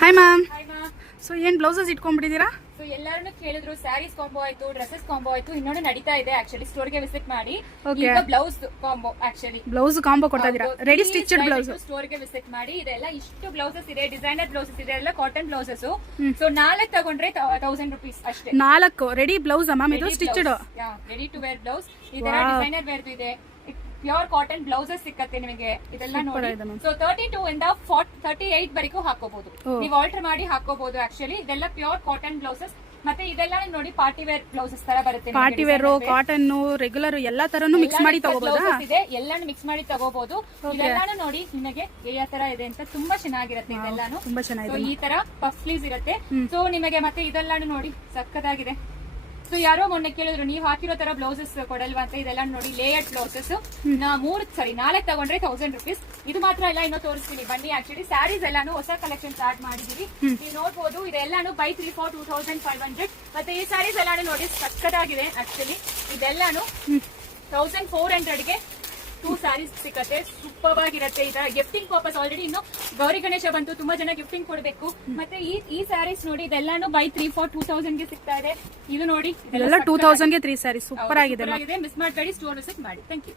Hi ma'am. Hi ಮಾ. So ಏನ್ blouses ಇಟ್ಕೊಂಡ್ಬಿಟ್ಟಿದ್ದೀರಾ? ಸೊ ಎಲ್ಲರನ್ನು ಕೇಳಿದ್ರು, ಸ್ಯಾರೀಸ್ ಕಾಂಬೋ ಆಯ್ತು, ಡ್ರೆಸ್ಸಸ್ ಕಾಂಬೋ ಆಯ್ತು, ಇನ್ನೊಂದು ನಡೀತಾ ಇದೆ ಆಕ್ಚುಲಿ. ಸ್ಟೋರ್ಗೆ ವಿಸಿಟ್ ಮಾಡಿ. Okay. ಈಗ blouse combo actually blouse combo ಕೊಡ್ತಾ ಇದೀರಾ? Ready stitched blouse. ಸ್ಟೋರ್ಗೆ ವಿಸಿಟ್ ಮಾಡಿ. ಇದೆಲ್ಲ ಇಷ್ಟು ಬ್ಲೌಸಸ್ ಇದೆ, ಡಿಸೈನರ್ ಬ್ಲೌಸಸ್ ಇದೆ, ಎಲ್ಲ ಕಾಟನ್ ಬ್ಲೌಸಸ್. ಸೊ 4 ತಗೊಂಡ್ರೆ 1000 rupees ಅಷ್ಟೇ. 4 ರೆಡಿ ಬ್ಲೌಸ್ ಮ್ಯಾಮ್, ಇದು stitched. Ready to wear blouse. ಇದರ ಡಿಸೈನರ್ ವೇರ್ ಇದೆ, ಪ್ಯೂರ್ ಕಾಟನ್ ಬ್ಲೌಸಸ್ ಸಿಕ್ಕತ್ತೆ ನಿಮಗೆ. ಇದೆಲ್ಲ ನೋಡಿ. ಸೊ 32 ಇಂದ 38 ವರೆಗೂ ಹಾಕೋಬಹುದು. ನೀವು ಆಲ್ಟರ್ ಮಾಡಿ ಹಾಕೋಬಹುದು ಆಕ್ಚುಲಿ. ಇದೆಲ್ಲ ಪ್ಯೂರ್ ಕಾಟನ್ ಬ್ಲೌಸಸ್. ಮತ್ತೆ ಇದೆಲ್ಲ ನೋಡಿ ಪಾರ್ಟಿ ವೇರ್ ಬ್ಲೌಸಸ್ ತರ ಬರುತ್ತೆ. ಪಾರ್ಟಿ ವೇರ್, ಕಾಟನ್, ರೆಗ್ಯುಲರ್ ಎಲ್ಲಾ ತರನು ಮಿಕ್ಸ್ ಮಾಡಿ ತಗೋಬಹುದಾ? ಇದೆ, ಎಲ್ಲಾನು ಮಿಕ್ಸ್ ಮಾಡಿ ತಗೋಬಹುದು. ಇದೆಲ್ಲಾನು ನೋಡಿ ನಿಮಗೆ ಯಾವ ತರ ಇದೆ ಅಂತ ತುಂಬಾ ಚೆನ್ನಾಗಿರುತ್ತೆ. ಇದೆಲ್ಲಾನು ತುಂಬಾ ಚೆನ್ನಾಗಿದೆ. ಈ ತರ ಪಫ್ ಸ್ಲೀವ್ಸ್ ಇರುತ್ತೆ. ಸೊ ನಿಮಗೆ ಮತ್ತೆ ಇದೆಲ್ಲಾನು ನೋಡಿ ಸಕ್ಕದಾಗಿದೆ. ಸೊ ಯಾರೋ ಮೊನ್ನೆ ಕೇಳಿದ್ರು, ನೀವು ಹಾಕಿರೋ ತರ ಬ್ಲೌಸಸ್ ಕೊಡಲ್ವಾ ಅಂತ. ಇದೆಲ್ಲ ನೋಡಿ ಲೇಯರ್ಡ್ ಬ್ಲೌಸಸ್. 4 ತಗೊಂಡ್ರೆ 1000 rupees. ಇದು ಮಾತ್ರ ಎಲ್ಲ ಇನ್ನೂ ತೋರಿಸ್ತೀನಿ ಬನ್ನಿ. ಆಕ್ಚುಲಿ ಸ್ಯಾರೀಸ್ ಎಲ್ಲಾನು ಹೊಸ ಕಲೆಕ್ಷನ್ ಸ್ಟಾರ್ಟ್ ಮಾಡಿದೀವಿ. ನೀವು ನೋಡಬಹುದು. ಇದೆಲ್ಲಾನು ಬೈ 3 for 2500. ಮತ್ತೆ ಈ ಸ್ಯಾರೀಸ್ ಎಲ್ಲಾನು ನೋಡಿ ಸಕ್ಕದಾಗಿದೆ ಆಕ್ಚುಲಿ. ಇದೆಲ್ಲಾನು 1400ಗೆ 2 ಸ್ಯಾರೀಸ್ ಸಿಕ್ಕತ್ತೆ. ಸೂಪರ್ ಆಗಿರುತ್ತೆ. ಈ ತರ ಗಿಫ್ಟಿಂಗ್ ಪರ್ಪಸ್. ಆಲ್ರೆಡಿ ಇನ್ನು ಗೌರಿ ಗಣೇಶ ಬಂತು, ತುಂಬಾ ಜನ ಗಿಫ್ಟಿಂಗ್ ಕೊಡ್ಬೇಕು. ಮತ್ತೆ ಈ ಸ್ಯಾರೀಸ್ ನೋಡಿ ಇದೆಲ್ಲಾನು ಬೈ 3 for 2000ಗೆ ಸಿಗ್ತಾ ಇದೆ. ಇದು ನೋಡಿ, ಇದೆಲ್ಲ 2000ಗೆ 3 ಸ್ಯಾರೀಸ್. ಸೂಪರ್ ಆಗಿದೆ. ಮಿಸ್ ಮಾಡಬೇಡಿ, ಸ್ಟೋರ್ ವಿಸಿಟ್ ಮಾಡಿ. Thank you.